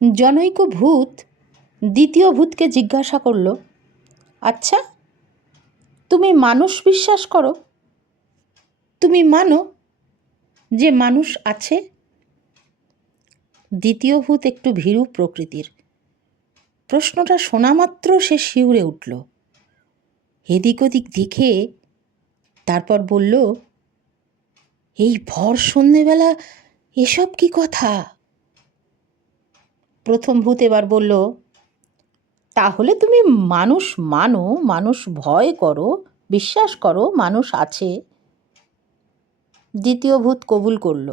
জনৈক ভূত দ্বিতীয় ভূতকে জিজ্ঞাসা করল, আচ্ছা, তুমি মানুষ বিশ্বাস করো? তুমি মানো যে মানুষ আছে? দ্বিতীয় ভূত একটু ভীরু প্রকৃতির। প্রশ্নটা শোনা মাত্র সে শিউরে উঠল, এদিক ওদিক দেখে তারপর বলল, এই ভর সন্ধেবেলা এসব কি কথা? প্রথম ভূত এবার বলল, তাহলে তুমি মানুষ মানো, মানুষ ভয় করো, বিশ্বাস করো মানুষ আছে? দ্বিতীয় ভূত কবুল করল,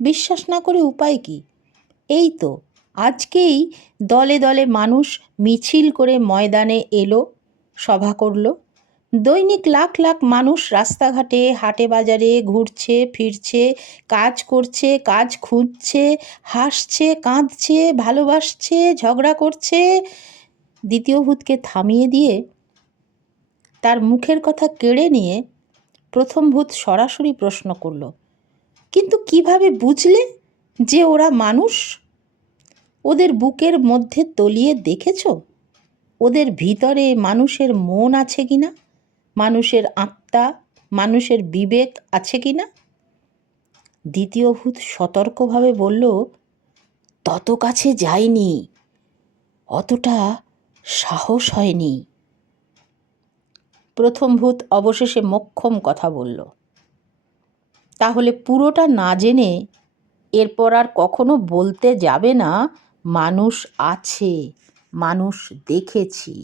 বিশ্বাস না করে উপায় কি? এই তো আজকেই দলে দলে মানুষ মিছিল করে ময়দানে এলো, সভা করল। দৈনিক লাখ লাখ মানুষ রাস্তাঘাটে হাটে বাজারে ঘুরছে ফিরছে, কাজ করছে, কাজ খুঁজছে, হাসছে কাঁদছে, ভালোবাসছে, ঝগড়া করছে। দ্বিতীয় ভূতকে থামিয়ে দিয়ে তার মুখের কথা কেড়ে নিয়ে প্রথম ভূত সরাসরি প্রশ্ন করল, কিন্তু কিভাবে বুঝলে যে ওরা মানুষ? ওদের বুকের মধ্যে তলিয়ে দেখেছ? ওদের ভিতরে মানুষের মন আছে কি না? মানুষের আত্মা, মানুষের বিবেক আছে কি না? দ্বিতীয় ভূত সতর্কভাবে বলল, তত কাছে যায়নি, অতটা সাহস হয়নি। প্রথম ভূত অবশেষে মোক্ষম কথা বলল, তাহলে পুরোটা না জেনে এরপর আর কখনো বলতে যাবে না মানুষ আছে, মানুষ দেখেছি।